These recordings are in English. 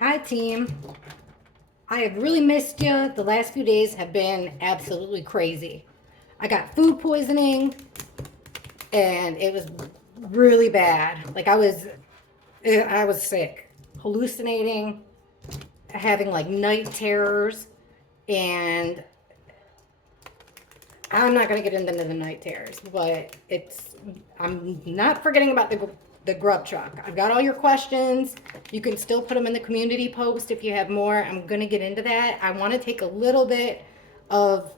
Hi, team. I have really missed you. The last few days have been absolutely crazy. I got food poisoning and it was really bad. I was sick, hallucinating, having like night terrors, and I'm not going to get into the night terrors, but I'm not forgetting about the grub truck. I've got all your questions. You can still put them in the community post if you have more. I'm going to get into that. I want to take a little bit of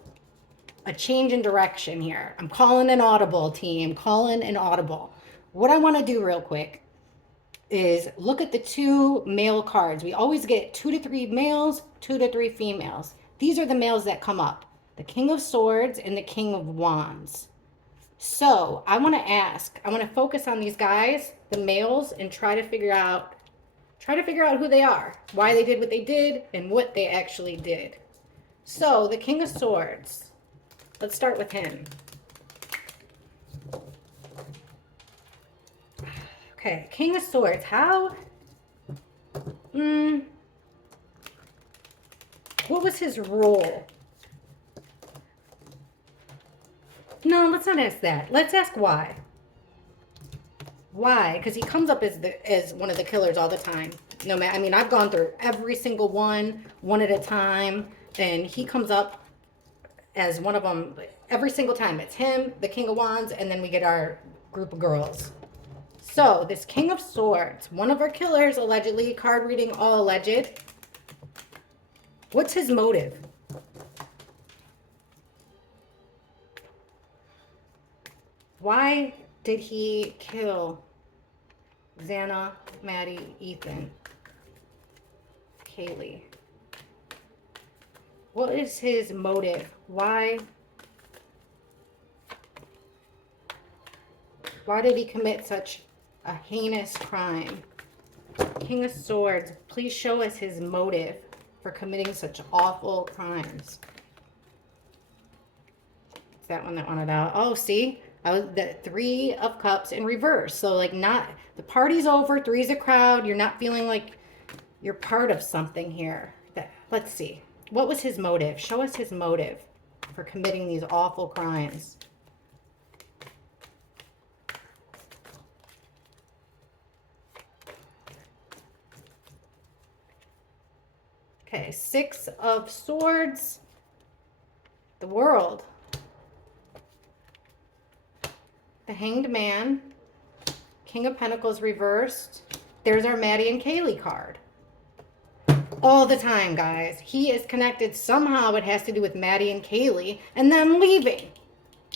a change in direction here. I'm calling an audible, team, calling an audible. What I want to do real quick is look at the two male cards. We always get 2 to 3 males, 2 to 3 females. These are the males that come up: the King of Swords and the King of Wands. So I want to focus on these guys, the males, and try to figure out who they are, why they did what they did, and what they actually did. So the King of Swords. Let's start with him. Okay, King of Swords. What was his role? No, let's not ask that. Let's ask why. Why? Because he comes up as one of the killers all the time. No matter, I mean, I've gone through every single one at a time, and he comes up as one of them every single time. It's him, the King of Wands, and then we get our group of girls. So this King of Swords, one of our killers, allegedly, card reading all alleged. What's his motive? Why did he kill Xana, Maddie, Ethan, Kaylee? What is his motive? Why did he commit such a heinous crime? King of Swords, please show us his motive for committing such awful crimes. It's that one that wanted out. Oh, see? I was the 3 of Cups in reverse. So like, not the party's over, three's a crowd. You're not feeling like you're part of something here. Let's see. What was his motive? Show us his motive for committing these awful crimes. Okay, 6 of Swords. The World. The Hanged Man. King of Pentacles reversed. There's our Maddie and Kaylee card. All the time, guys. He is connected. Somehow it has to do with Maddie and Kaylee and them leaving.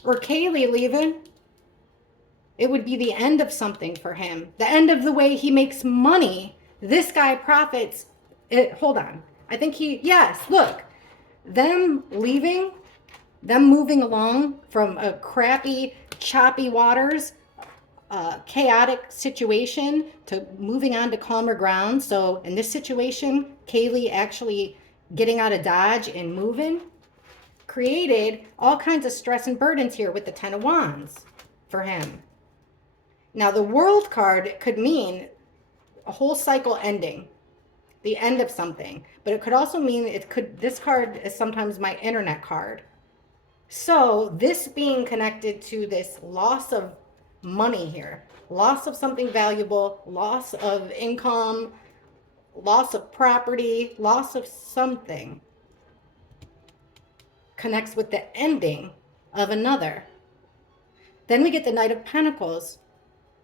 Or Kaylee leaving. It would be the end of something for him. The end of the way he makes money. This guy profits. Hold on. I think yes, look. Them leaving, them moving along from a crappy, choppy waters, chaotic situation to moving on to calmer ground. So in this situation, Kaylee actually getting out of Dodge and moving created all kinds of stress and burdens here with the 10 of Wands for him. Now the World card could mean a whole cycle ending, the end of something, but it could also mean this card is sometimes my internet card. So this being connected to this loss of money here, loss of something valuable, loss of income, loss of property, loss of something, connects with the ending of another. Then we get the Knight of Pentacles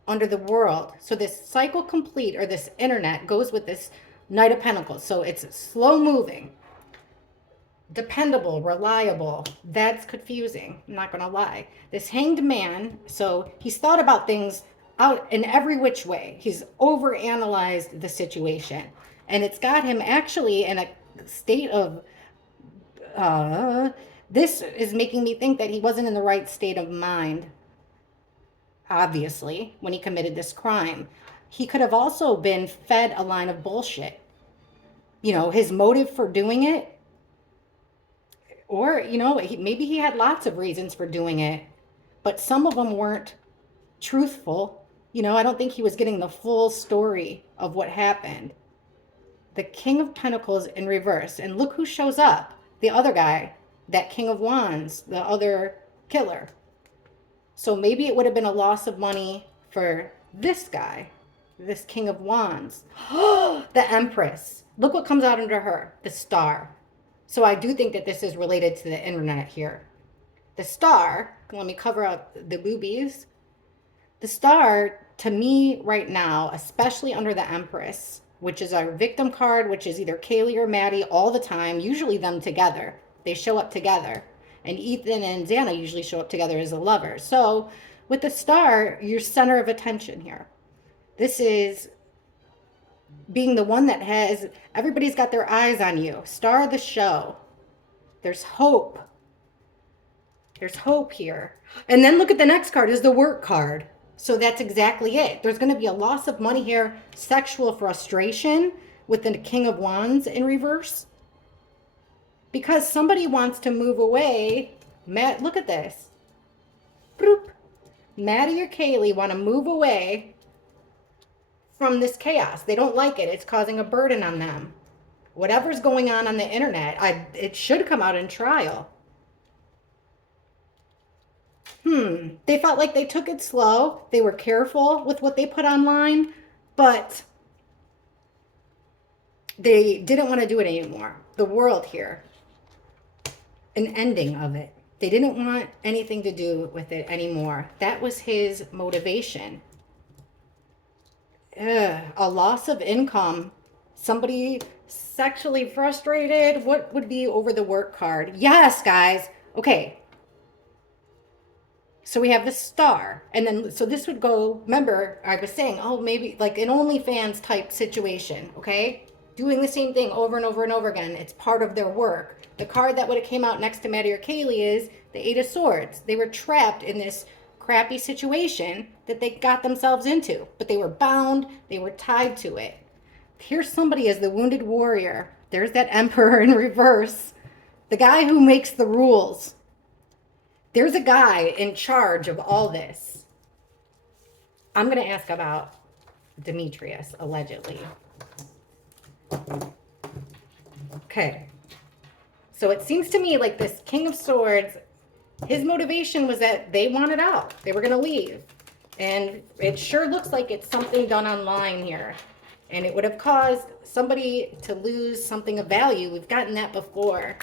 under the World. So this cycle complete, or this internet, goes with this Knight of Pentacles. So it's slow moving, dependable, reliable. That's confusing, I'm not gonna lie. This Hanged Man, so he's thought about things out in every which way. He's overanalyzed the situation, and it's got him actually in a state of this is making me think that he wasn't in the right state of mind, obviously, when he committed this crime. He could have also been fed a line of bullshit. His motive for doing it, or, maybe he had lots of reasons for doing it, but some of them weren't truthful. I don't think he was getting the full story of what happened. the King of Pentacles in reverse. And look who shows up. The other guy, that King of Wands, the other killer. So maybe it would have been a loss of money for this guy, this King of Wands. The Empress. Look what comes out under her, the Star. So I do think that this is related to the internet here. The Star, let me cover up the boobies. The Star, to me right now, especially under the Empress, which is our victim card, which is either Kaylee or Maddie all the time, usually them together. They show up together. And Ethan and Xana usually show up together as a lover. So with the Star, you're center of attention here. This is being the one that has, everybody's got their eyes on you. Star of the show. There's hope. There's hope here. And then look at the next card is the work card. So that's exactly it. There's going to be a loss of money here, sexual frustration with the King of Wands in reverse. Because somebody wants to move away. Matt, look at this. Bloop. Maddie or Kaylee want to move away from this chaos. They don't like it. It's causing a burden on them. Whatever's going on the internet, it should come out in trial. They felt like they took it slow. They were careful with what they put online, but they didn't want to do it anymore. The world here, an ending of it. They didn't want anything to do with it anymore. That was his motivation. A loss of income. Somebody sexually frustrated. What would be over the work card? Yes, guys. Okay. So we have the Star. And then, so this would go, remember, I was saying, oh, maybe like an OnlyFans type situation, okay? Doing the same thing over and over and over again. It's part of their work. The card that would have came out next to Maddie or Kaylee is the Eight of Swords. They were trapped in this crappy situation that they got themselves into. But they were bound. They were tied to it. Here's somebody as the wounded warrior. There's that Emperor in reverse. The guy who makes the rules. There's a guy in charge of all this. I'm going to ask about Demetrius, allegedly. Okay. So it seems to me like this King of Swords, his motivation was that they wanted out. They were going to leave. And it sure looks like it's something done online here. And it would have caused somebody to lose something of value. We've gotten that before.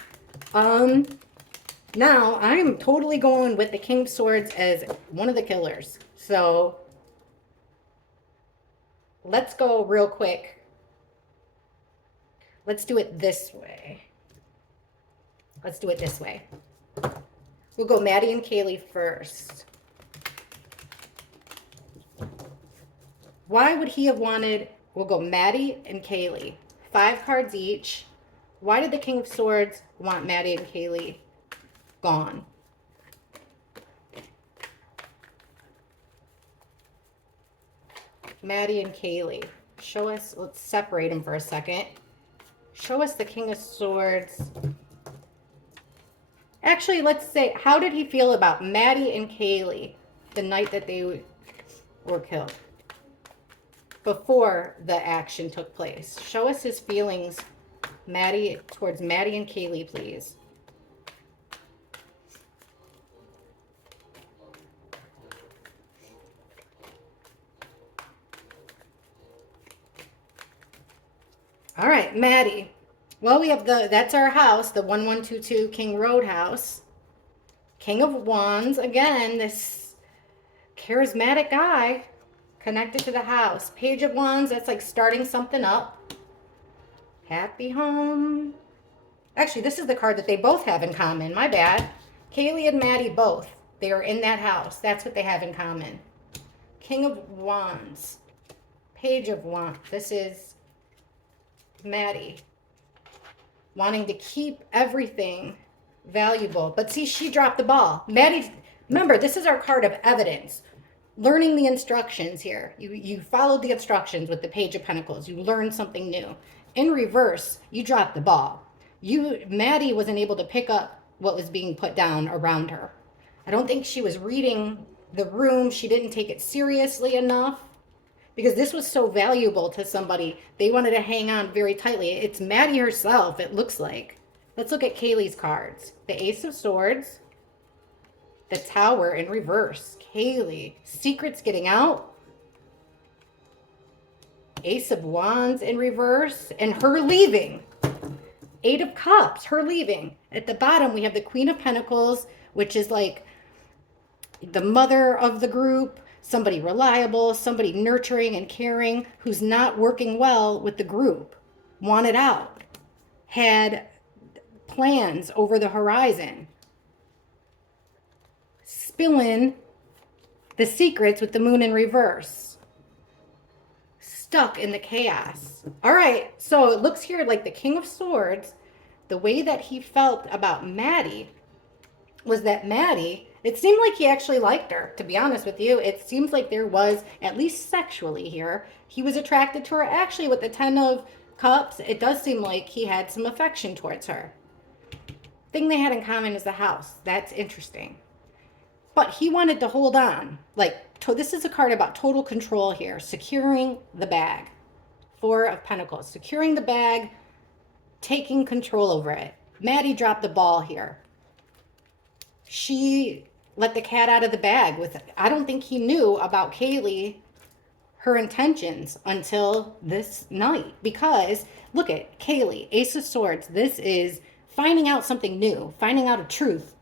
Now, I'm totally going with the King of Swords as one of the killers. So, let's go real quick. Let's do it this way. Let's do it this way. We'll go Maddie and Kaylee first. Why would he have wanted, we'll go Maddie and Kaylee. 5 cards each. Why did the King of Swords want Maddie and Kaylee gone? Maddie and Kaylee. Show us, let's separate them for a second. Show us the King of Swords. Actually, let's say, how did he feel about Maddie and Kaylee the night that they were killed? Before the action took place. Show us his feelings, towards Maddie and Kaylee, please. All right, Maddie. Well, we have that's our house, the 1122 King Road house. King of Wands, again, this charismatic guy connected to the house. Page of Wands, that's like starting something up. Happy home. Actually, this is the card that they both have in common. My bad. Kaylee and Maddie both. They are in that house. That's what they have in common. King of Wands. Page of Wands. This is Maddie wanting to keep everything valuable. But see, she dropped the ball. Maddie, remember, this is our card of evidence. Learning the instructions here. You followed the instructions with the Page of Pentacles. You learned something new. In reverse, you dropped the ball. Maddie wasn't able to pick up what was being put down around her. I don't think she was reading the room. She didn't take it seriously enough. because this was so valuable to somebody. They wanted to hang on very tightly. It's Maddie herself, it looks like. Let's look at Kaylee's cards. The Ace of Swords, the Tower in reverse. Kaylee, secrets getting out. Ace of Wands in reverse, and her leaving. Eight of Cups, her leaving. At the bottom, we have the Queen of Pentacles, which is like the mother of the group, somebody reliable, somebody nurturing and caring, who's not working well with the group, wanted out, had plans over the horizon, spilling the secrets with the Moon in reverse, stuck in the chaos. All right, so it looks here like the King of Swords, the way that he felt about Maddie was that Maddie, it seemed like he actually liked her, to be honest with you. It seems like there was, at least sexually here, he was attracted to her. Actually, with the 10 of Cups, it does seem like he had some affection towards her. Thing they had in common is the house. That's interesting. But he wanted to hold on. Like, this is a card about total control here. Securing the bag. Four of Pentacles. Securing the bag, taking control over it. Maddie dropped the ball here. She let the cat out of the bag with, I don't think he knew about Kaylee, her intentions, until this night. Because look at Kaylee, Ace of Swords. This is finding out something new, finding out a truth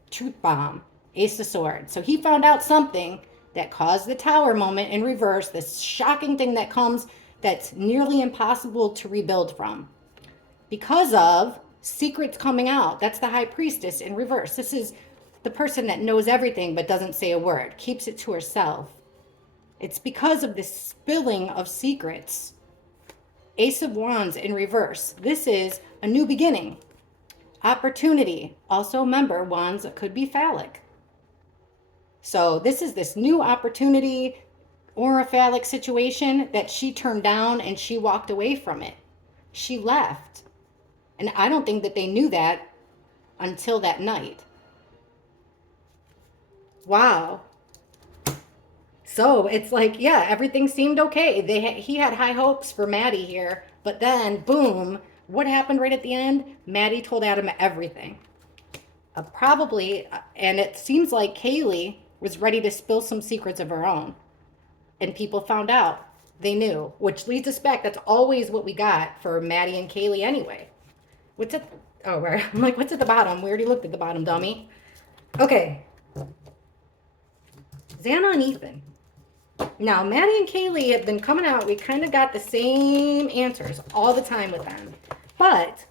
bomb, Ace of Swords. So he found out something that caused the Tower moment in reverse, this shocking thing that comes that's nearly impossible to rebuild from. Because of secrets coming out. That's the High Priestess in reverse. This is the person that knows everything but doesn't say a word, keeps it to herself. It's because of this spilling of secrets. Ace of Wands in reverse. This is a new beginning. Opportunity. Also remember, wands could be phallic. So this is this new opportunity or a phallic situation that she turned down and she walked away from it. She left. And I don't think that they knew that until that night. Wow. So it's like, yeah, everything seemed okay. He had high hopes for Maddie here, but then boom, what happened right at the end? Maddie told Adam everything. Probably, and it seems like Kaylee was ready to spill some secrets of her own. And people found out. They knew, which leads us back. That's always what we got for Maddie and Kaylee anyway. What's at, oh, right. I'm like, what's at the bottom? We already looked at the bottom, dummy. Okay. Xana and Ethan. Now, Maddie and Kaylee have been coming out. We kind of got the same answers all the time with them. But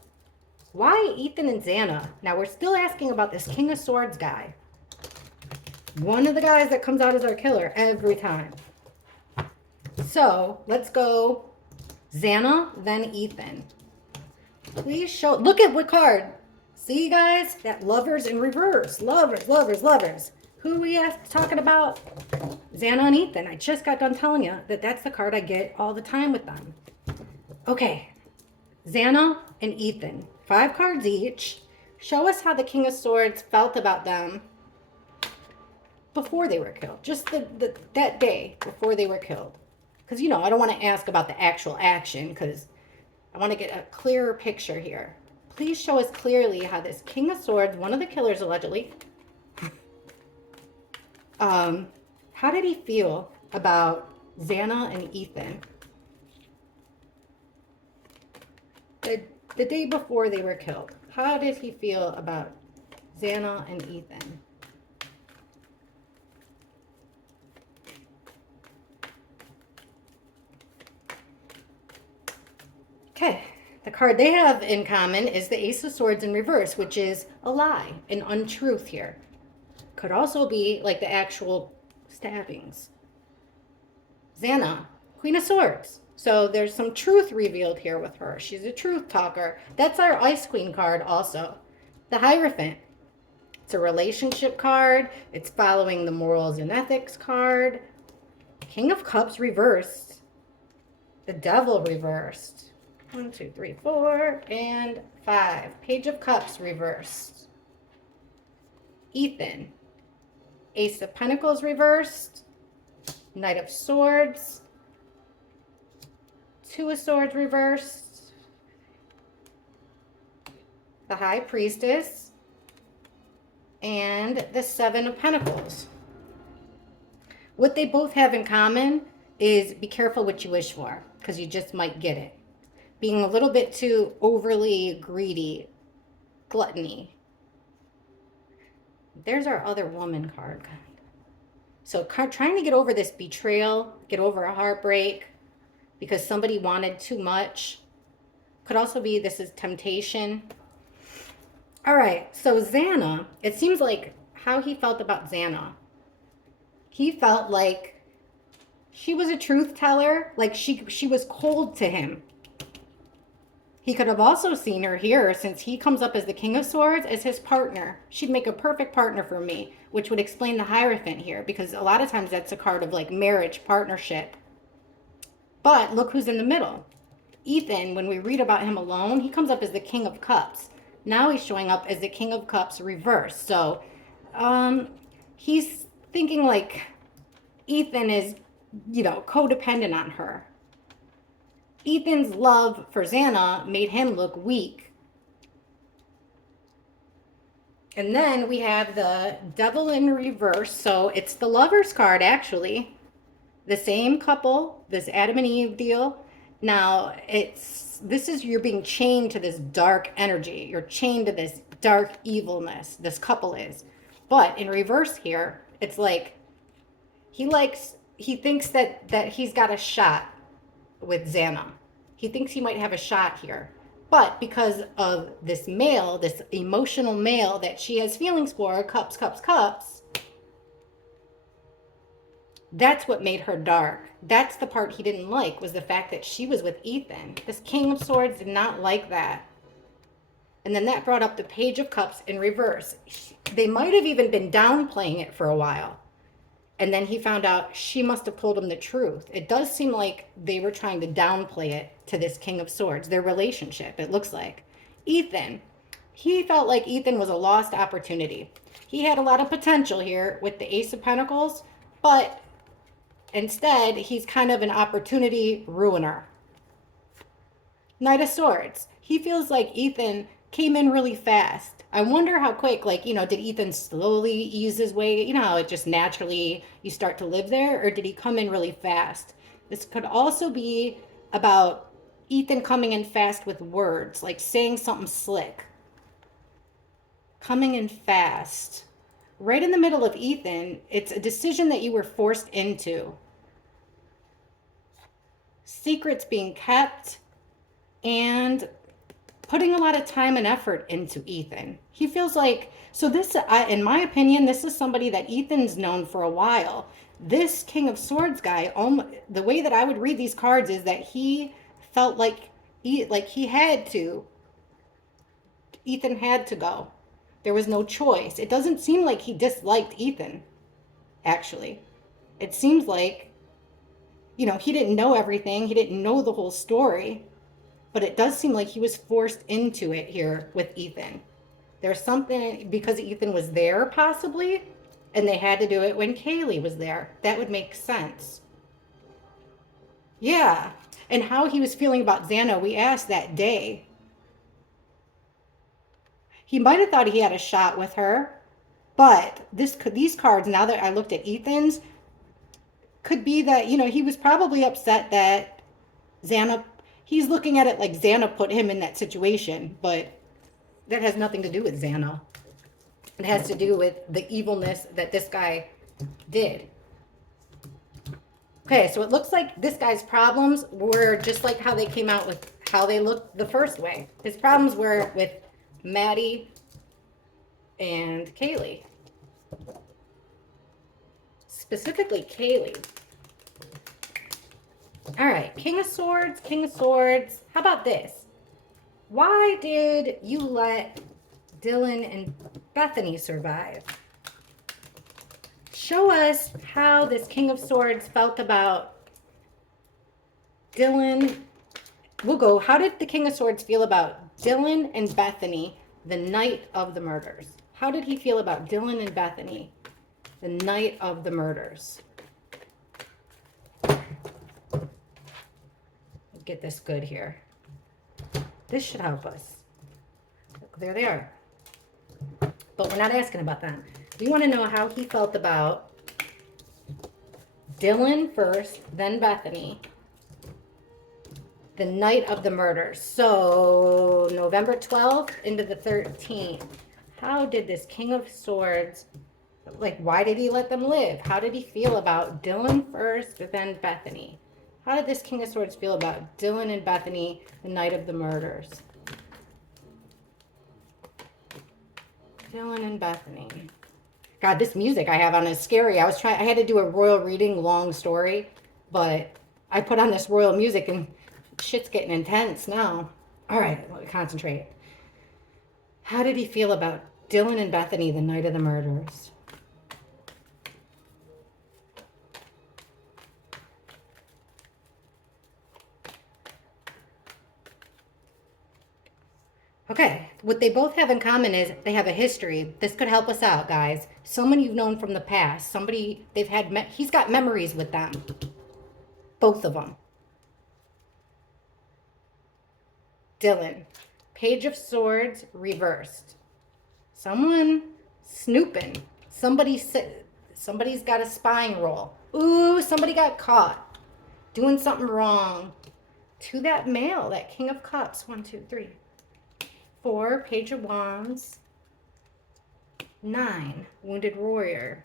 why Ethan and Xana? Now, we're still asking about this King of Swords guy. One of the guys that comes out as our killer every time. So, let's go Xana, then Ethan. Please show, look at what card. See, guys? That Lovers in reverse. Lovers, lovers, lovers. Who are we talking about? Xana and Ethan. I just got done telling you that that's the card I get all the time with them. Okay. Xana and Ethan. 5 cards each. Show us how the King of Swords felt about them before they were killed. Just that day before they were killed. Because, you know, I don't want to ask about the actual action because I want to get a clearer picture here. Please show us clearly how this King of Swords, one of the killers allegedly, how did he feel about Xana and Ethan the day before they were killed? How did he feel about Xana and Ethan? Okay, the card they have in common is the Ace of Swords in reverse, which is a lie, an untruth here. Could also be like the actual stabbings. Xana, Queen of Swords. So there's some truth revealed here with her. She's a truth talker. That's our Ice Queen card also. The Hierophant. It's a relationship card. It's following the morals and ethics card. King of Cups reversed. The Devil reversed. 1, 2, 3, 4, and 5. Page of Cups reversed. Ethan. Ace of Pentacles reversed. Knight of Swords. Two of Swords reversed. The High Priestess. And the Seven of Pentacles. What they both have in common is be careful what you wish for, because you just might get it. Being a little bit too overly greedy. Gluttony. There's our other woman card. So trying to get over this betrayal, get over a heartbreak because somebody wanted too much. Could also be this is temptation. All right, so Xana, it seems like how he felt about Xana. He felt like she was a truth teller, like she was cold to him. He could have also seen her here, since he comes up as the King of Swords, as his partner. She'd make a perfect partner for me, which would explain the Hierophant here, because a lot of times that's a card of like marriage, partnership. But look who's in the middle. Ethan, when we read about him alone, he comes up as the King of Cups. Now he's showing up as the King of Cups reversed. So he's thinking like Ethan is, you know, codependent on her. Ethan's love for Xana made him look weak. And then we have the Devil in reverse. So it's the Lover's card, actually. The same couple, this Adam and Eve deal. Now, you're being chained to this dark energy. You're chained to this dark evilness, this couple is. But in reverse here, it's like he thinks that he's got a shot with Xana. He thinks he might have a shot here. But because of this male, this emotional male that she has feelings for, cups, that's what made her dark. That's the part he didn't like, was the fact that she was with Ethan. This King of Swords did not like that. And then that brought up the Page of Cups in reverse. They might have even been downplaying it for a while. And then he found out she must have told him the truth. It does seem like they were trying to downplay it to this King of Swords, their relationship, it looks like. Ethan, he felt like Ethan was a lost opportunity. He had a lot of potential here with the Ace of Pentacles, but instead, he's kind of an opportunity ruiner. Knight of Swords, he feels like Ethan came in really fast. I wonder how quick, like, you know, did Ethan slowly ease his way? You know how it just naturally you start to live there? Or did he come in really fast? This could also be about Ethan coming in fast with words, like saying something slick. Coming in fast. Right in the middle of Ethan, it's a decision that you were forced into. Secrets being kept and putting a lot of time and effort into Ethan. He feels like, so this, in my opinion, this is somebody that Ethan's known for a while. This King of Swords guy, the way that I would read these cards is that he felt like he had to. Ethan had to go. There was no choice. It doesn't seem like he disliked Ethan, actually. It seems like, you know, he didn't know everything. He didn't know the whole story. But it does seem like he was forced into it here with Ethan. There's something, because Ethan was there possibly, and they had to do it when Kaylee was there. That would make sense. Yeah. And how he was feeling about Xana, we asked that day. He might have thought he had a shot with her, but these cards, now that I looked at Ethan's, could be that, you know, he was probably upset that Xana, he's looking at it like Xana put him in that situation, but that has nothing to do with Xana. It has to do with the evilness that this guy did. Okay, so it looks like this guy's problems were just like how they came out with how they looked the first way. His problems were with Maddie and Kaylee. Specifically Kaylee. All right, King of Swords, King of Swords. How about this? Why did you let Dylan and Bethany survive? Show us how this King of Swords felt about Dylan. We'll go, how did the King of Swords feel about Dylan and Bethany the night of the murders? How did he feel about Dylan and Bethany the night of the murders? get this good here. This should help us. There they are. But we're not asking about them. We want to know how he felt about Dylan first, then Bethany, the night of the murders. So November 12th into the 13th. How did this King of Swords, like, why did he let them live? How did he feel about Dylan first, then Bethany? How did this King of Swords feel about Dylan and Bethany the night of the murders? Dylan and Bethany. God, this music I have on is scary. I had to do a royal reading, long story, but I put on this royal music and shit's getting intense now. All right, let me concentrate. How did he feel about Dylan and Bethany the night of the murders? Okay, what they both have in common is they have a history. This could help us out, guys. Someone you've known from the past. Somebody he's got memories with them. Both of them. Dylan. Page of Swords reversed. Someone snooping. Somebody's got a spying roll. Ooh, somebody got caught doing something wrong to that male, that King of Cups. 1, 2, 3, 4, Page of Wands. 9, Wounded Warrior.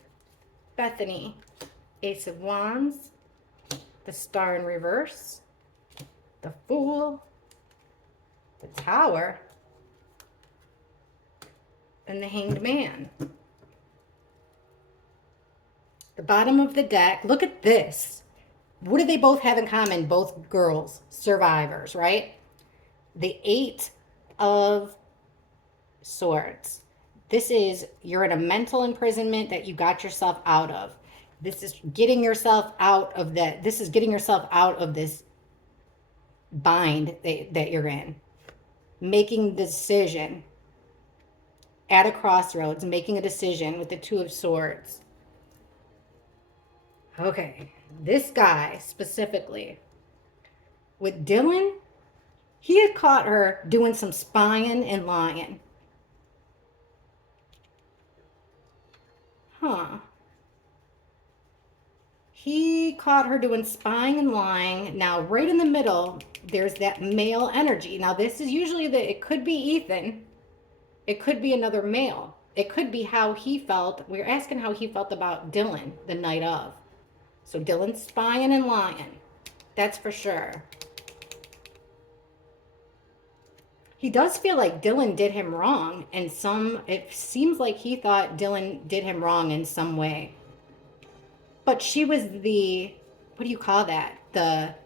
Bethany. Ace of Wands. The Star in reverse. The Fool. The Tower. And the Hanged Man. The bottom of the deck. Look at this. What do they both have in common? Both girls, survivors, right? The 8 of Swords. This is, you're in a mental imprisonment that you got yourself out of. This is getting yourself out of that. This is getting yourself out of this bind that you're in. Making the decision at a crossroads, making a decision with the 2 of Swords. Okay, this guy specifically, with Dylan, he had caught her doing some spying and lying. Huh. He caught her doing spying and lying. Now, right in the middle, there's that male energy. Now, this is usually it could be Ethan. It could be another male. It could be how he felt. We're asking how he felt about Dylan the night of. So Dylan's spying and lying. That's for sure. He does feel like Dylan did him wrong, and it seems like he thought Dylan did him wrong in some way. But she was what do you call that?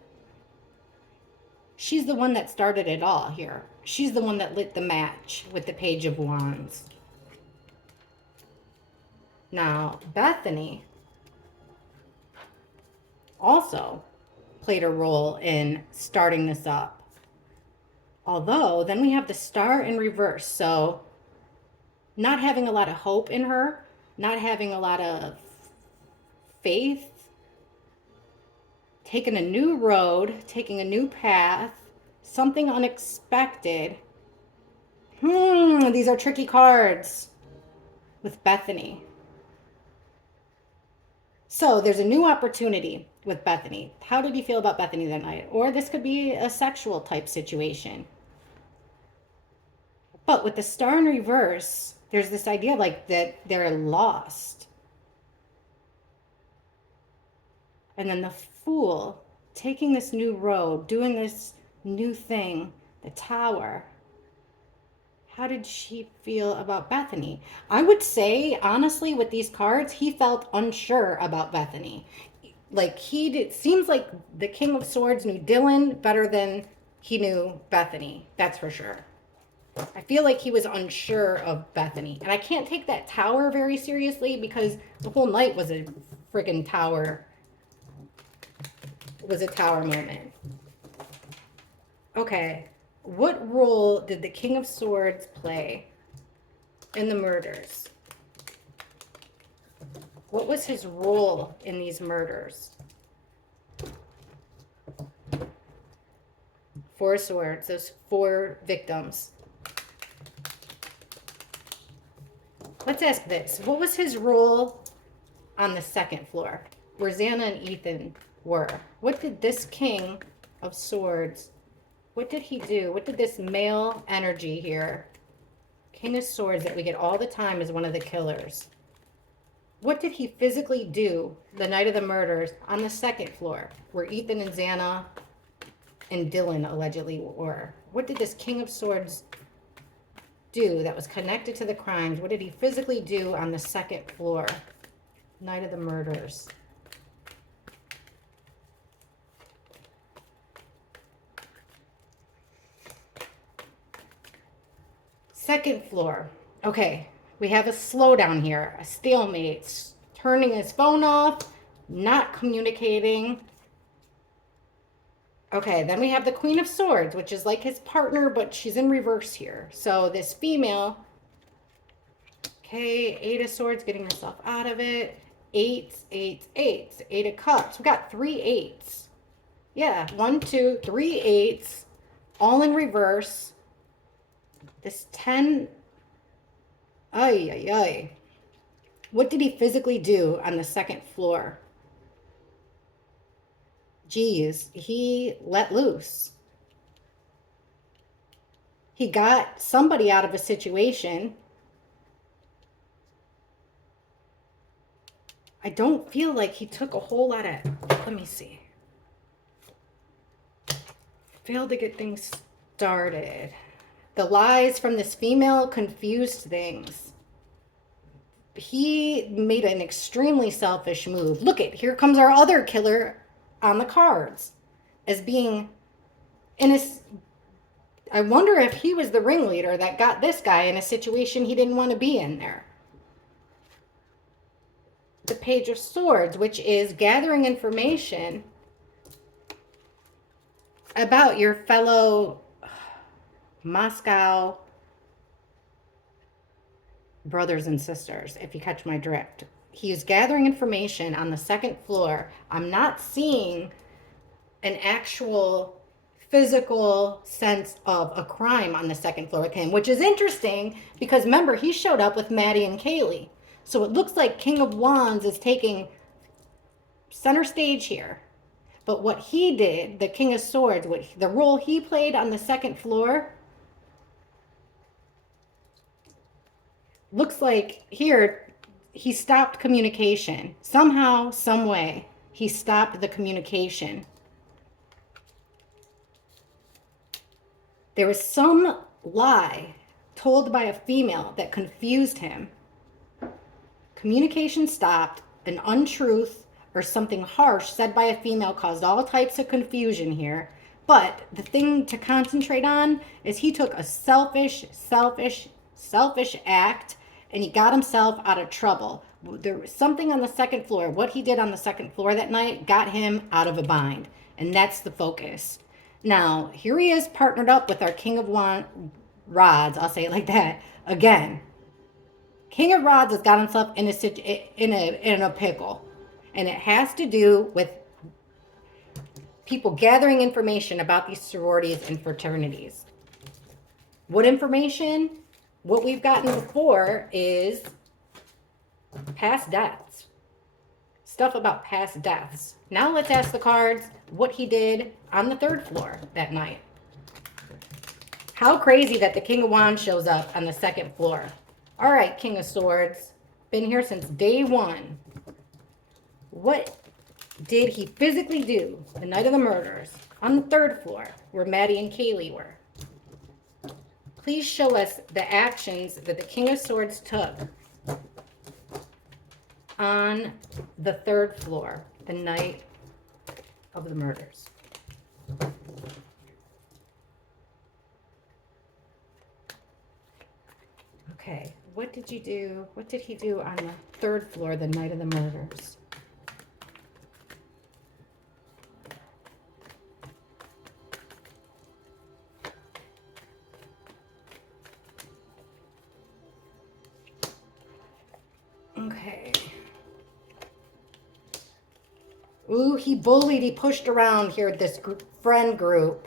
She's the one that started it all here. She's the one that lit the match with the Page of Wands. Now, Bethany also played a role in starting this up. Although, then we have the Star in reverse. So, not having a lot of hope in her, not having a lot of faith, taking a new road, taking a new path, something unexpected. These are tricky cards with Bethany. So there's a new opportunity with Bethany. How did he feel about Bethany that night? Or this could be a sexual type situation. But with the Star in reverse, there's this idea like that they're lost. And then the Fool, taking this new road, doing this new thing, the Tower. How did she feel about Bethany? I would say, honestly, with these cards, he felt unsure about Bethany. Like seems like the King of Swords knew Dylan better than he knew Bethany. That's for sure. I feel like he was unsure of Bethany. And I can't take that Tower very seriously because the whole night was a friggin' tower. It was a tower moment. Okay. What role did the King of Swords play in the murders? What was his role in these murders? Four swords, those four victims. Let's ask this. What was his role on the second floor, where Xana and Ethan were? What did this King of Swords, what did he do? What did this male energy here, King of Swords that we get all the time as one of the killers, what did he physically do the night of the murders on the second floor, where Ethan and Xana and Dylan allegedly were? What did this King of Swords do that was connected to the crimes? What did he physically do on the second floor, night of the murders? Second floor. Okay, we have a slowdown here, a stalemate, turning his phone off, not communicating. Okay, then we have the Queen of Swords, which is like his partner, but she's in reverse here. So this female, okay, Eight of Swords, getting herself out of it. Eights, eights, eights, Eight of Cups. We got 3 eights. Yeah, 1, 2, 3 eights, all in reverse. This 10, ay, ay, ay. What did he physically do on the second floor? Geez, he let loose. He got somebody out of a situation. I don't feel like he took a whole lot of, let me see. Failed to get things started. The lies from this female confused things. He made an extremely selfish move. Look it, here comes our other killer on the cards as being innocent. I wonder if he was the ringleader that got this guy in a situation he didn't want to be in there. The Page of Swords, which is gathering information about your fellow Moscow brothers and sisters, if you catch my drift. He is gathering information on the second floor. I'm not seeing an actual physical sense of a crime on the second floor with him, which is interesting because remember, he showed up with Maddie and Kaylee. So it looks like King of Wands is taking center stage here. But what he did, the King of Swords, the role he played on the second floor, looks like here he stopped communication. Somehow, some way, he stopped the communication. There was some lie told by a female that confused him. Communication stopped, an untruth or something harsh said by a female caused all types of confusion here. But the thing to concentrate on is he took a selfish act and he got himself out of trouble. There was something on the second floor. What he did on the second floor that night got him out of a bind. And that's the focus. Now, here he is partnered up with our King of Rods. I'll say it like that. Again, King of Rods has got himself in a pickle. And it has to do with people gathering information about these sororities and fraternities. What information? What we've gotten before is past deaths. Stuff about past deaths. Now let's ask the cards what he did on the third floor that night. How crazy that the King of Wands shows up on the second floor. All right, King of Swords. Been here since day one. What did he physically do the night of the murders on the third floor where Maddie and Kaylee were? Please show us the actions that the King of Swords took on the third floor the night of the murders. Okay, what did you do? What did he do on the third floor the night of the murders? Okay. Ooh, he bullied, he pushed around here, this friend group.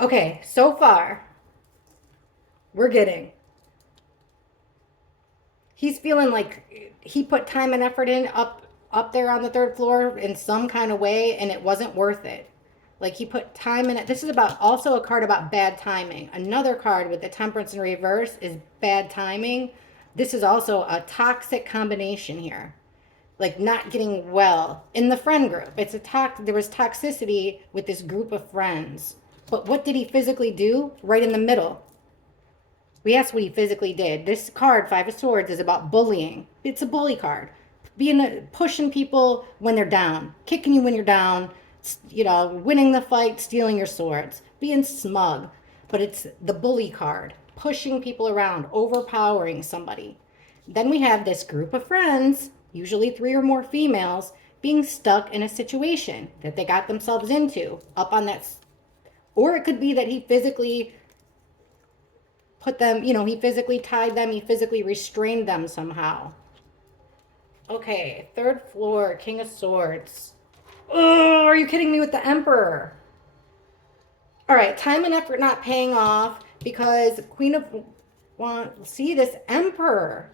Okay, so far, we're getting. He's feeling like he put time and effort in up there on the third floor in some kind of way, and it wasn't worth it. Like he put time in it. This is about also a card about bad timing. Another card with the Temperance in reverse is bad timing. This is also a toxic combination here, like not getting well in the friend group. There was toxicity with this group of friends. But what did he physically do? Right in the middle. We asked what he physically did. This card, Five of Swords, is about bullying. It's a bully card. Pushing people when they're down, kicking you when you're down, winning the fight, stealing your swords, being smug. But it's the bully card, pushing people around, overpowering somebody. Then we have this group of friends, usually 3 or more females, being stuck in a situation that they got themselves into up on that. Or it could be that he physically put them, he physically tied them, he physically restrained them somehow. Okay, third floor, King of Swords. Oh, are you kidding me with the Emperor? All right, time and effort not paying off because Queen of Wands. See this Emperor.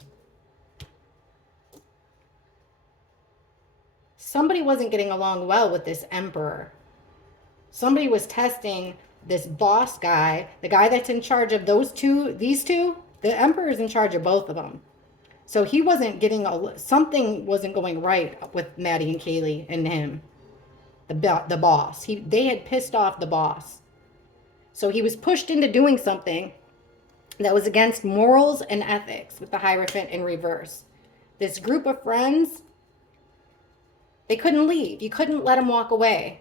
Somebody wasn't getting along well with this Emperor. Somebody was testing this boss guy, the guy that's in charge of these two. The Emperor's in charge of both of them. So he wasn't getting something wasn't going right with Maddie and Kaylee and him, the boss. They had pissed off the boss. So he was pushed into doing something that was against morals and ethics with the Hierophant in reverse. This group of friends, they couldn't leave. You couldn't let them walk away.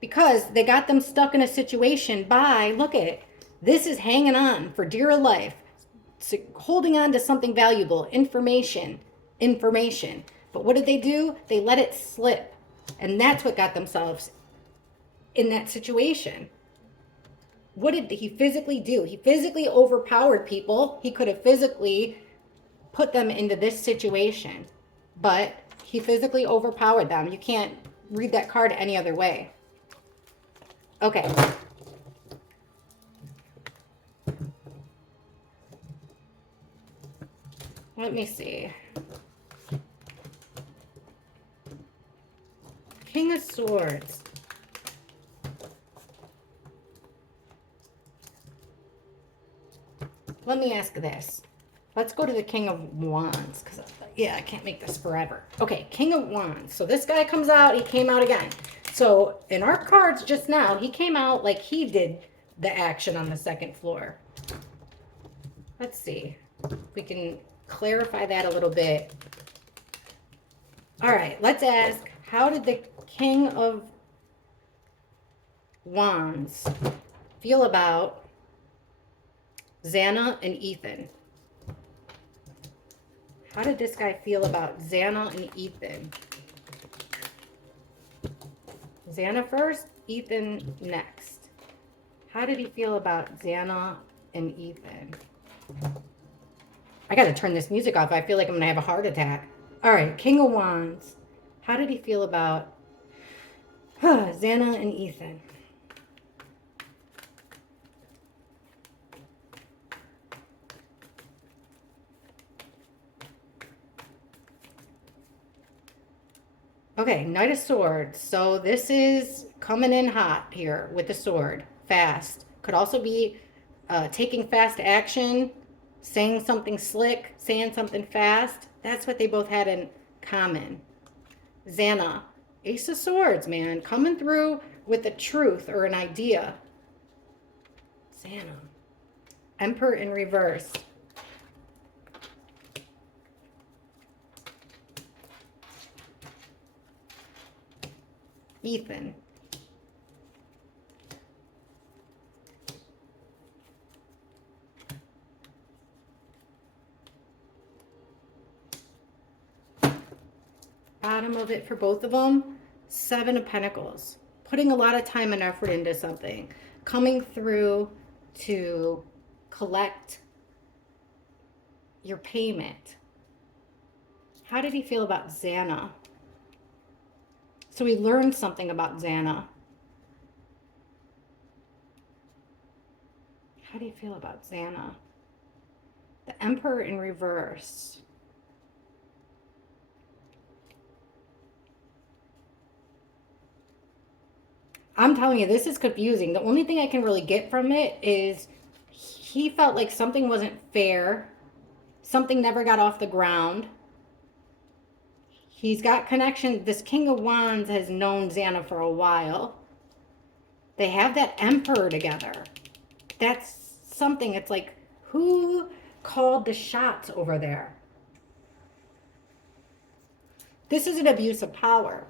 Because they got them stuck in a situation look at it, this is hanging on for dear life, holding on to something valuable, information. But what did they do? They let it slip. And that's what got themselves in that situation. What did he physically do? He physically overpowered people. He could have physically put them into this situation, but he physically overpowered them. You can't read that card any other way. Okay. Let me see. King of Swords. Let me ask this. Let's go to the King of Wands, because, I can't make this forever. Okay, King of Wands. So this guy comes out. He came out again. So in our cards just now, he came out like he did the action on the second floor. Let's see if we can clarify that a little bit. All right, let's ask, how did the King of Wands feel about Xana and Ethan? How did this guy feel about Xana and Ethan? Xana first, Ethan next. How did he feel about Xana and Ethan? I got to turn this music off. I feel like I'm going to have a heart attack. All right, King of Wands. How did he feel about Xana and Ethan? Okay, Knight of Swords. So this is coming in hot here with the sword. Fast. Could also be taking fast action, saying something slick, saying something fast. That's what they both had in common. Xana. Ace of Swords, man. Coming through with a truth or an idea. Xana. Emperor in reverse. Ethan. Bottom of it for both of them, Seven of Pentacles. Putting a lot of time and effort into something. Coming through to collect your payment. How did he feel about Xana? So we learned something about Xana. How do you feel about Xana? The Emperor in reverse. I'm telling you, this is confusing. The only thing I can really get from it is he felt like something wasn't fair. Something never got off the ground. He's got connection. This King of Wands has known Xana for a while. They have that Emperor together. That's something. It's like, who called the shots over there? This is an abuse of power.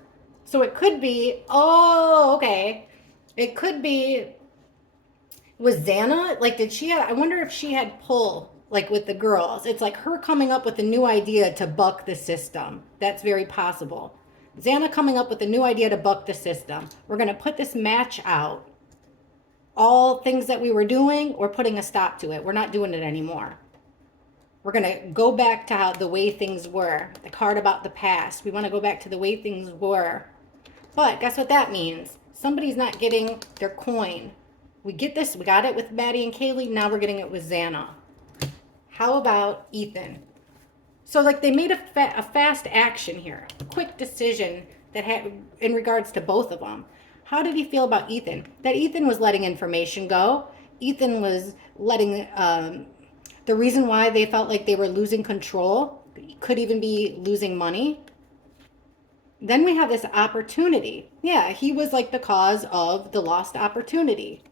So it could be, oh, okay. It could be, was Xana, like, did she have, I wonder if she had pull, like, with the girls. It's like her coming up with a new idea to buck the system. That's very possible. Xana coming up with a new idea to buck the system. We're going to put this match out. All things that we were doing, we're putting a stop to it. We're not doing it anymore. We're going to go back to how the way things were. The card about the past. We want to go back to the way things were. But guess what that means? Somebody's not getting their coin. We get this. We got it with Maddie and Kaylee. Now we're getting it with Xana. How about Ethan? So like they made a fast action here. A quick decision that had in regards to both of them. How did he feel about Ethan? That Ethan was letting information go. Ethan was letting the reason why they felt like they were losing control, could even be losing money. Then we have this opportunity. Yeah, he was like the cause of the lost opportunity.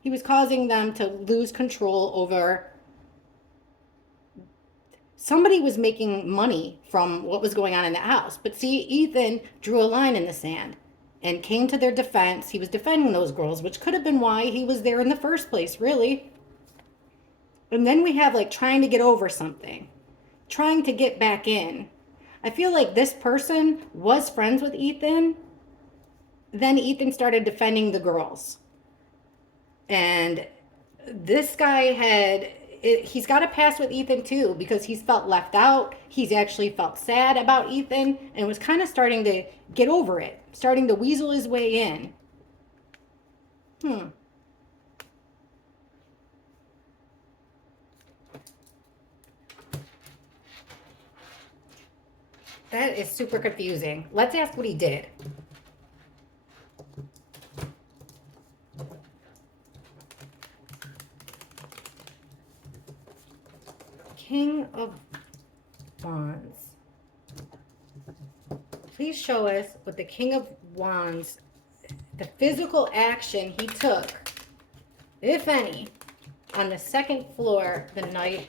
He was causing them to lose control over. Somebody was making money from what was going on in the house. But see, Ethan drew a line in the sand and came to their defense. He was defending those girls, which could have been why he was there in the first place, really. And then we have like trying to get over something, trying to get back in. I feel like this person was friends with Ethan. Then Ethan started defending the girls. And this guy he's got a past with Ethan too, because he's felt left out. He's actually felt sad about Ethan and was kind of starting to get over it, starting to weasel his way in. That is super confusing. Let's ask what he did. King of Wands. Please show us what the King of Wands, the physical action he took, if any, on the second floor the night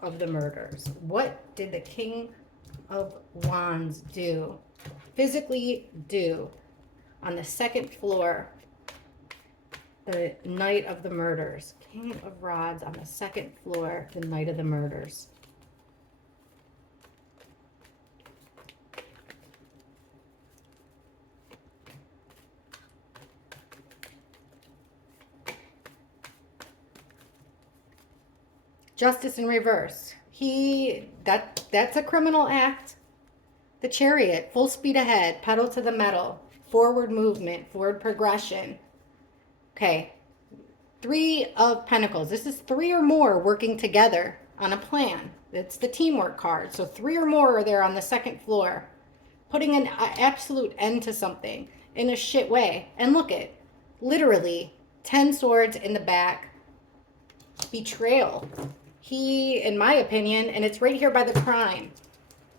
of the murders. What did the King of Wands do, physically do, on the second floor the night of the murders? King of Rods on the second floor the night of the murders. Justice in reverse. That's a criminal act. The Chariot, full speed ahead, pedal to the metal, forward movement, forward progression. Okay. 3 of Pentacles. This is 3 or more working together on a plan. It's the teamwork card. So 3 or more are there on the second floor, putting an absolute end to something in a shit way. And look at, literally, 10 swords in the back. Betrayal. He, in my opinion, and it's right here by the crime.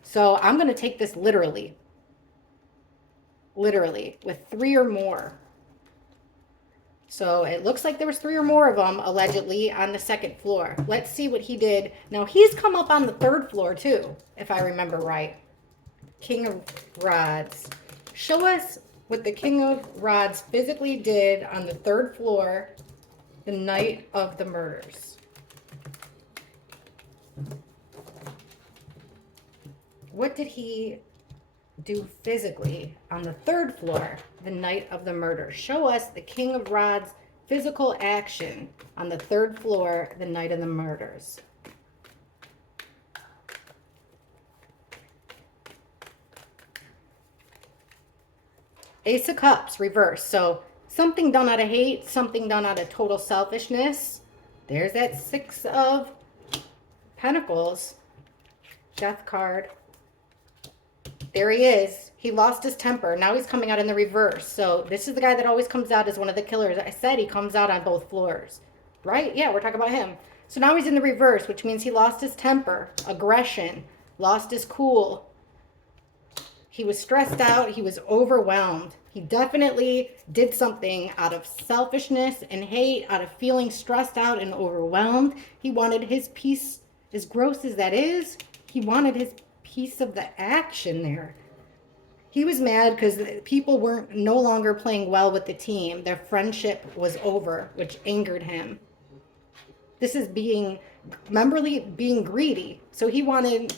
So I'm going to take this literally. Literally, with 3 or more. So it looks like there was 3 or more of them, allegedly, on the second floor. Let's see what he did. Now, he's come up on the 3rd floor, too, if I remember right. King of Rods. Show us what the King of Rods physically did on the 3rd floor the night of the murders. What did he do physically on the 3rd floor the night of the murder? Show us the King of Rods physical action on the 3rd floor the night of the murders. Ace of Cups reverse. So Something done out of hate, something done out of total selfishness. There's that Six of Pentacles. Death card. There he is. He lost his temper. Now he's coming out in the reverse. So this is the guy that always comes out as one of the killers. I said he comes out on both floors. Right? Yeah, we're talking about him. So now he's in the reverse, which means he lost his temper, aggression, lost his cool. He was stressed out. He was overwhelmed. He definitely did something out of selfishness and hate, out of feeling stressed out and overwhelmed. He wanted his piece, as gross as that is, he wanted his piece of the action there. He was mad because people weren't no longer playing well with the team. Their friendship was over, which angered him. This is being greedy. So he wanted,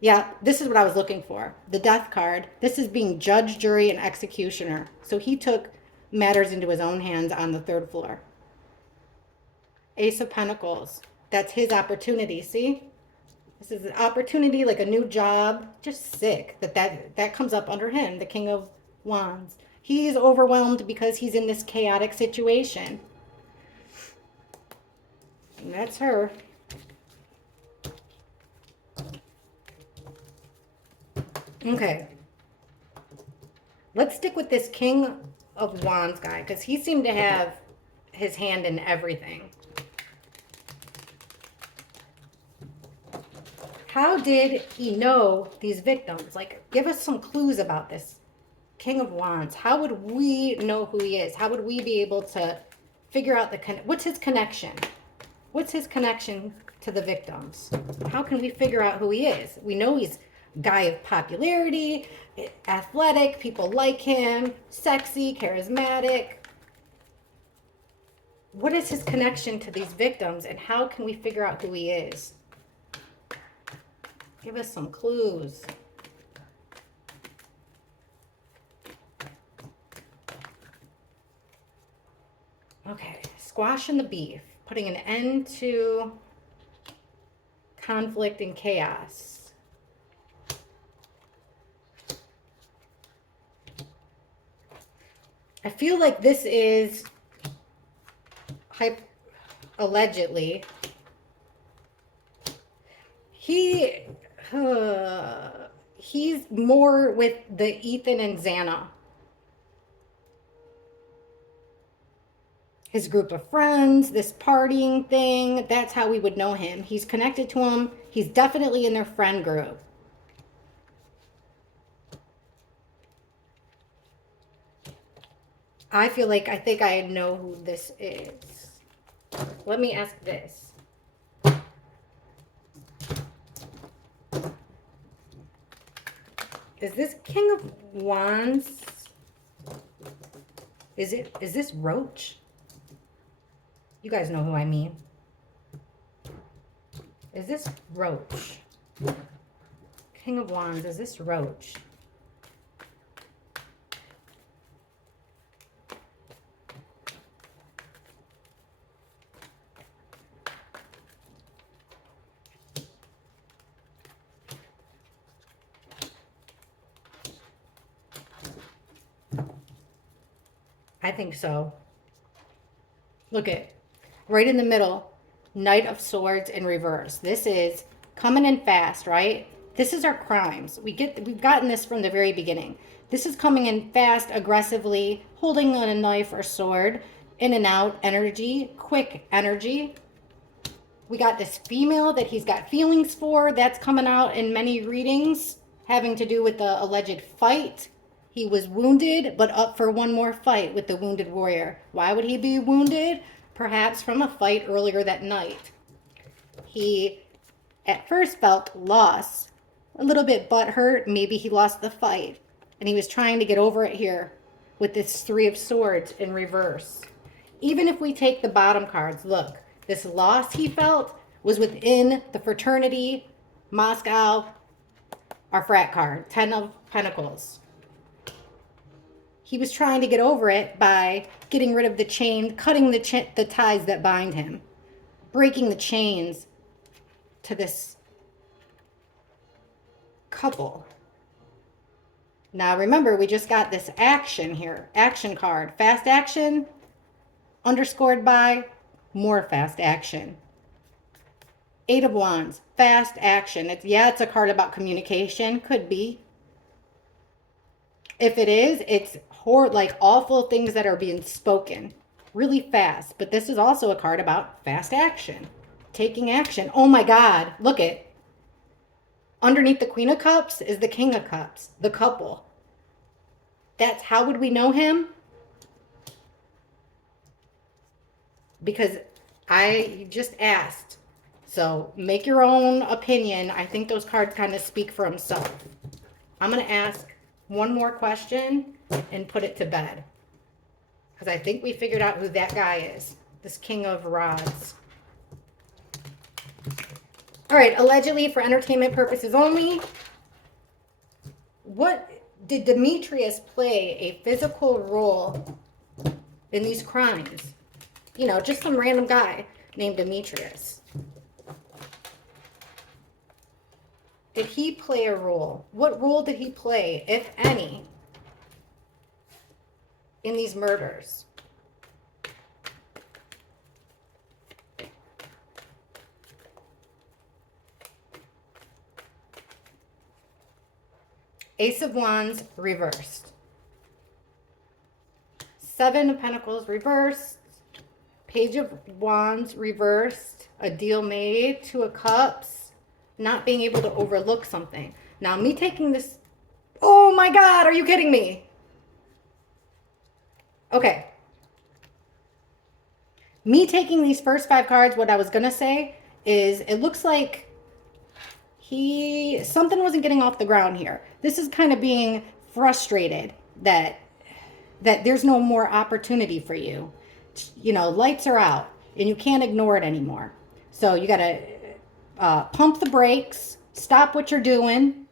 yeah, this is what I was looking for. The Death card. This is being judge, jury, and executioner. So he took matters into his own hands on the third floor. Ace of Pentacles. That's his opportunity, see? This is an opportunity, like a new job. Just sick that comes up under him, the King of Wands. He is overwhelmed because he's in this chaotic situation. And that's her. Okay. Let's stick with this King of Wands guy, because he seemed to have his hand in everything. How did he know these victims? Like, give us some clues about this King of Wands. How would we know who he is? How would we be able to figure out what's his connection? What's his connection to the victims? How can we figure out who he is? We know he's a guy of popularity, athletic, people like him, sexy, charismatic. What is his connection to these victims, and how can we figure out who he is? Give us some clues. Okay, squashing the beef, putting an end to conflict and chaos. I feel like this is allegedly he's more with the Ethan and Xana. His group of friends, this partying thing, that's how we would know him. He's connected to him. He's definitely in their friend group. I think I know who this is. Let me ask this. Is this King of Wands? Is this Roach? You guys know who I mean. Is this Roach? King of Wands, is this Roach? I think so. Look at right in the middle, Knight of Swords in reverse. This is coming in fast, right? This is our crimes. We've gotten this from the very beginning. This is coming in fast, aggressively, holding on a knife or sword, in and out energy, quick energy. We got this female that he's got feelings for. That's coming out in many readings, having to do with the alleged fight. He was wounded, but up for one more fight with the wounded warrior. Why would he be wounded? Perhaps from a fight earlier that night. He at first felt loss, a little bit butthurt. Maybe he lost the fight, and he was trying to get over it here with this Three of Swords in reverse. Even if we take the bottom cards, look, this loss he felt was within the fraternity, Moscow, our frat card, 10 of Pentacles. He was trying to get over it by getting rid of the chain, cutting the ties that bind him, breaking the chains to this couple. Now remember, we just got this action here. Action card. Fast action underscored by more fast action. Eight of Wands. Fast action. It's a card about communication. Could be. If it is, it's like awful things that are being spoken really fast. But this is also a card about fast action. Taking action. Oh my God. Look it. Underneath the Queen of Cups is the King of Cups. The couple. That's how would we know him? Because I just asked. So make your own opinion. I think those cards kind of speak for themselves. I'm going to ask one more question and put it to bed. Because I think we figured out who that guy is. This King of Rods. All right, allegedly for entertainment purposes only. What did Demetrius play a physical role in these crimes? You know, just some random guy named Demetrius. Did he play a role? What role did he play, if any, in these murders? Ace of Wands reversed. Seven of Pentacles reversed. Page of Wands reversed. A deal made. Two of Cups. Not being able to overlook something. Now, me taking this... Oh my God, are you kidding me? Okay. Me taking these first five cards, what I was going to say is it looks like something wasn't getting off the ground here. This is kind of being frustrated that there's no more opportunity for you. You know, lights are out and you can't ignore it anymore. So you got to pump the brakes, stop what you're doing.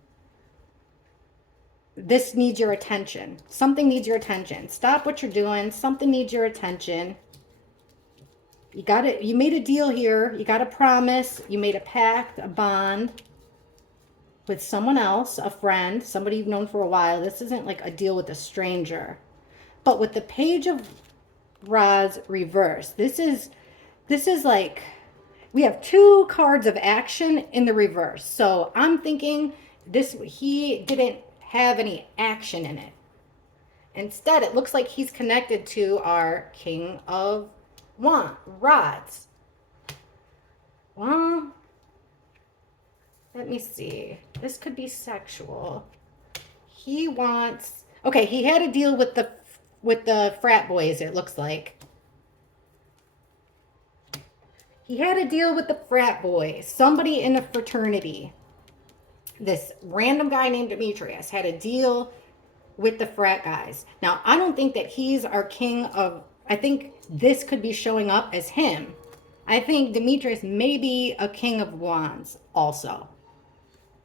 This needs your attention. Something needs your attention. Stop what you're doing. Something needs your attention. You made a deal here. You got a promise. You made a pact, a bond with someone else, a friend, somebody you've known for a while. This isn't like a deal with a stranger. But with the Page of Rods reverse, this is like we have two cards of action in the reverse. So I'm thinking he didn't have any action in it. Instead, it looks like he's connected to our King of Rods. Well, let me see. This could be sexual. He had a deal with the frat boys, it looks like. He had a deal with the frat boys. Somebody in a fraternity. This random guy named Demetrius had a deal with the frat guys. Now, I don't think that he's our king of... I think this could be showing up as him. I think Demetrius may be a King of Wands also.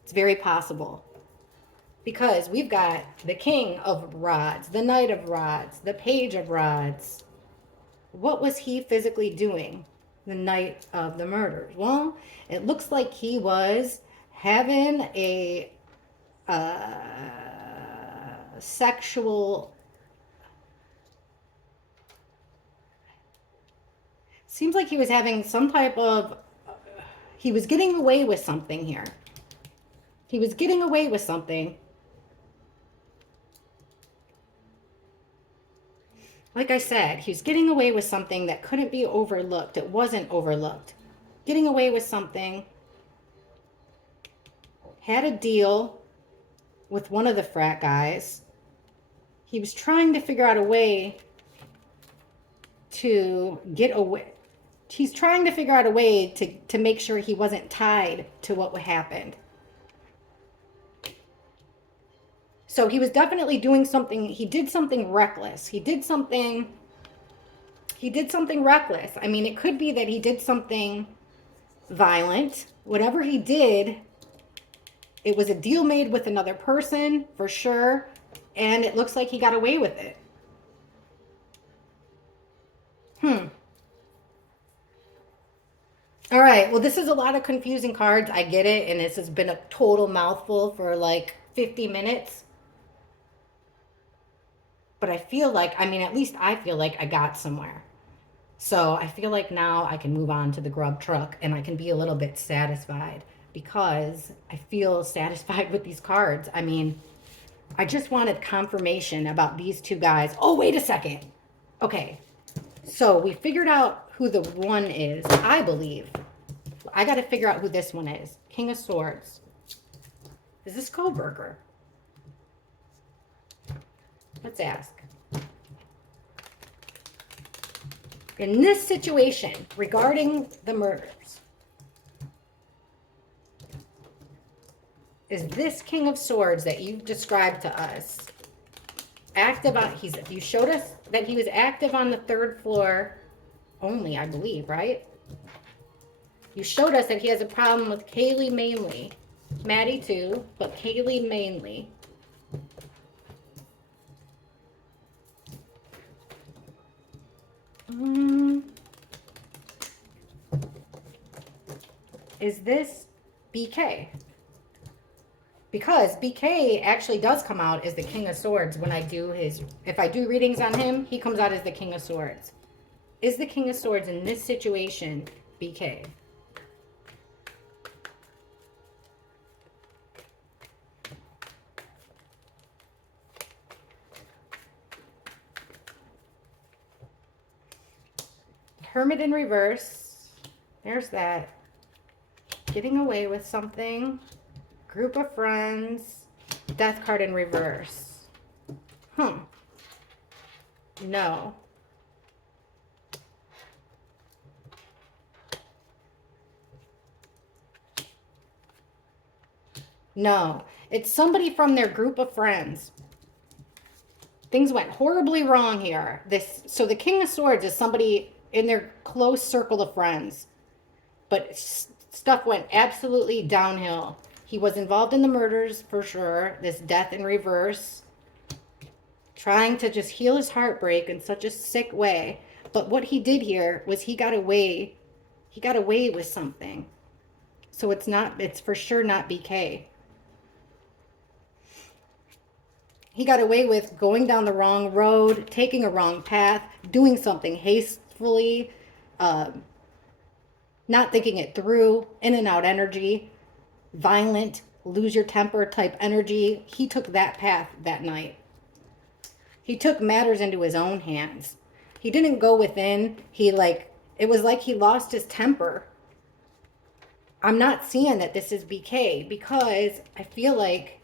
It's very possible. Because we've got the King of Rods, the Knight of Rods, the Page of Rods. What was he physically doing the night of the murders? Well, it looks like he was having a sexual... Seems like he was having some type of... He was getting away with something here. He was getting away with something. Like I said, he was getting away with something that couldn't be overlooked. It wasn't overlooked. Getting away with something. Had a deal with one of the frat guys. He was trying to figure out a way to get away. He's trying to figure out a way to make sure he wasn't tied to what happened. So he was definitely doing something. He did something reckless. He did something reckless. I mean, it could be that he did something violent. Whatever he did, it was a deal made with another person for sure. And it looks like he got away with it. All right. Well, this is a lot of confusing cards. I get it. And this has been a total mouthful for like 50 minutes. But I feel like, I mean, at least I feel like I got somewhere. So I feel like now I can move on to the grub truck and I can be a little bit satisfied because I feel satisfied with these cards. I mean, I just wanted confirmation about these two guys. Oh, wait a second. Okay. So we figured out who the one is, I believe. I got to figure out who this one is. King of Swords. Is this Koberger? Let's ask. In this situation, regarding the murders, is this King of Swords that you described to us active on, you showed us that he was active on the 3rd floor only, I believe, right? You showed us that he has a problem with Kaylee mainly. Maddie too, but Kaylee mainly. Is this BK? Because BK actually does come out as the King of Swords when I do if I do readings on him, he comes out as the King of Swords. Is the King of Swords in this situation BK? Hermit in reverse. There's that. Getting away with something. Group of friends. Death card in reverse. No. No. It's somebody from their group of friends. Things went horribly wrong here. So the King of Swords is somebody in their close circle of friends. But stuff went absolutely downhill. He was involved in the murders for sure. This death in reverse. Trying to just heal his heartbreak in such a sick way. But what he did here was he got away with something. So it's for sure not BK. He got away with going down the wrong road, taking a wrong path, doing something hastily, not thinking it through, in and out energy, violent, lose your temper type energy. He took that path that night. He took matters into his own hands. He didn't go within. It was like he lost his temper. I'm not seeing that this is BK because I feel like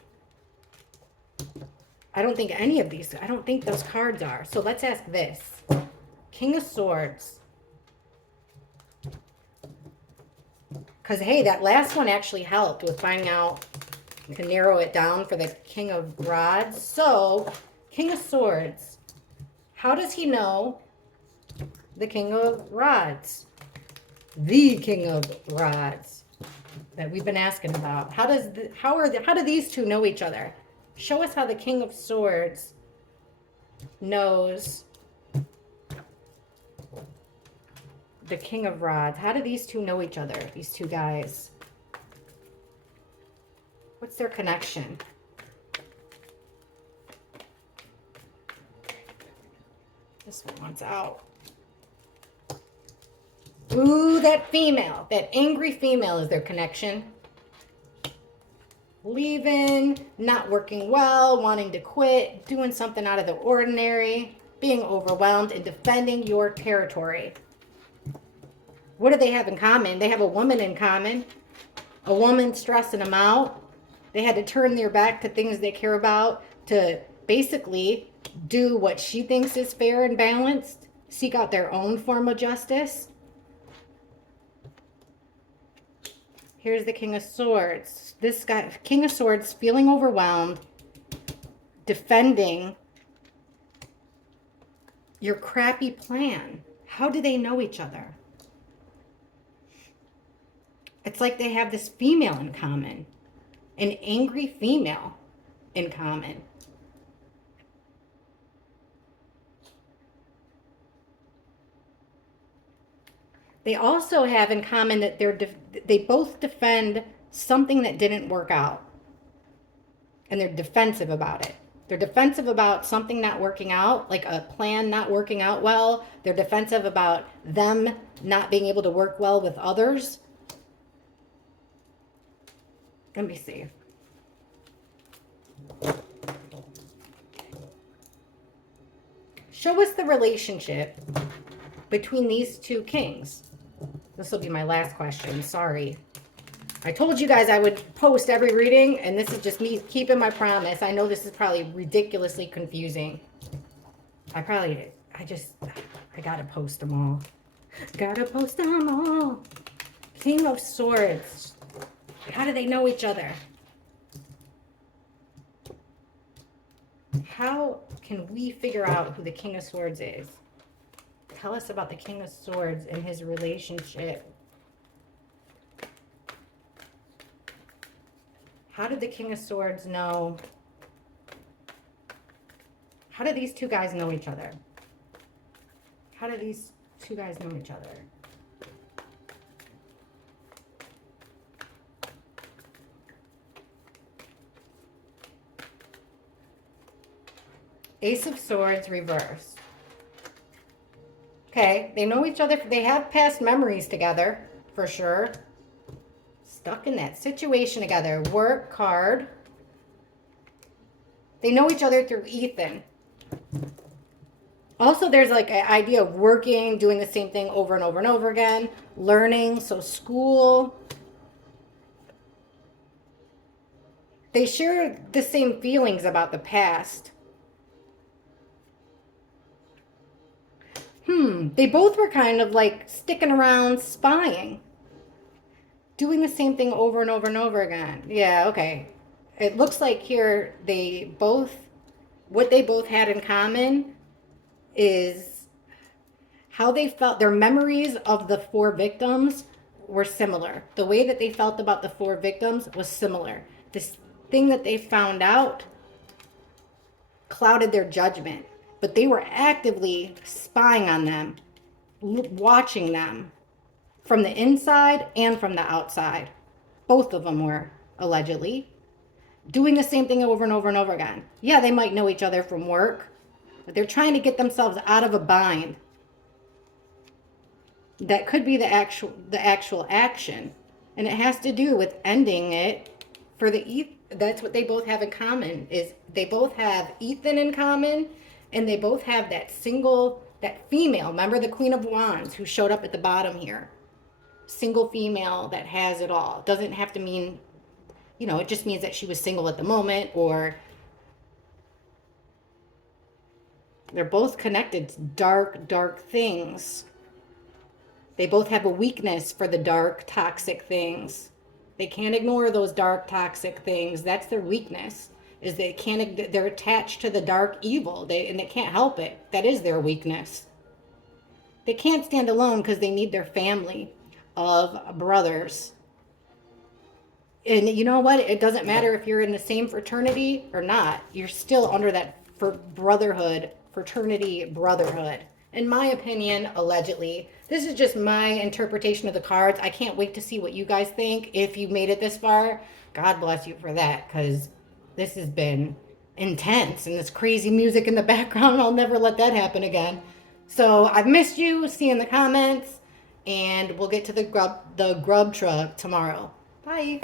I don't think those cards are. So let's ask this. King of Swords. Because, hey, that last one actually helped with finding out to narrow it down for the King of Rods. So, King of Swords. How does he know the King of Rods? The King of Rods that we've been asking about. How do these two know each other? Show us how the King of Swords knows the King of Rods. How do these two know each other, these two guys? What's their connection? This one's out. Ooh, that female. That angry female is their connection. Leaving, not working well, wanting to quit, doing something out of the ordinary, being overwhelmed, and defending your territory. What do they have in common? They have a woman in common. A woman stressing them out. They had to turn their back to things they care about to basically do what she thinks is fair and balanced, seek out their own form of justice. Here's the King of Swords. This guy, King of Swords, feeling overwhelmed, defending your crappy plan. How do they know each other? It's like they have this female in common, an angry female in common. They also have in common that they both defend something that didn't work out. And they're defensive about it. They're defensive about something not working out, like a plan not working out well. They're defensive about them not being able to work well with others. Let me see. Show us the relationship between these two kings. This will be my last question. Sorry. I told you guys I would post every reading, and this is just me keeping my promise. I know this is probably ridiculously confusing. I gotta post them all. Gotta post them all. King of Swords. How do they know each other? How can we figure out who the King of Swords is? Tell us about the King of Swords and his relationship. How did the King of Swords know? How do these two guys know each other? How do these two guys know each other? Ace of Swords reversed. Okay, they know each other. They have past memories together, for sure. Stuck in that situation together. Work card. They know each other through Ethan. Also, there's like an idea of working, doing the same thing over and over and over again. Learning, so school. They share the same feelings about the past. They both were kind of like sticking around spying. Doing the same thing over and over and over again. Yeah, okay. It looks like here what they both had in common is how they felt. Their memories of the 4 victims were similar. The way that they felt about the 4 victims was similar. This thing that they found out clouded their judgment, but they were actively spying on them, watching them from the inside and from the outside. Both of them were, allegedly, doing the same thing over and over and over again. Yeah, they might know each other from work, but they're trying to get themselves out of a bind. That could be the actual action. And it has to do with ending it for that's what they both have in common, is they both have Ethan in common, and they both have that female, remember the Queen of Wands who showed up at the bottom here? Single female that has it all. Doesn't have to mean, it just means that she was single at the moment, or they're both connected to dark, dark things. They both have a weakness for the dark, toxic things. They can't ignore those dark, toxic things. That's their weakness, is they're attached to the dark evil, and they can't help it. That is their weakness. They can't stand alone because they need their family of brothers. And you know what? It doesn't matter if you're in the same fraternity or not. You're still under that fraternity brotherhood. In my opinion, allegedly. This is just my interpretation of the cards. I can't wait to see what you guys think. If you made it this far, God bless you for that, because this has been intense, and this crazy music in the background, I'll never let that happen again. So I've missed you. See you in the comments, and we'll get to the grub truck tomorrow. Bye.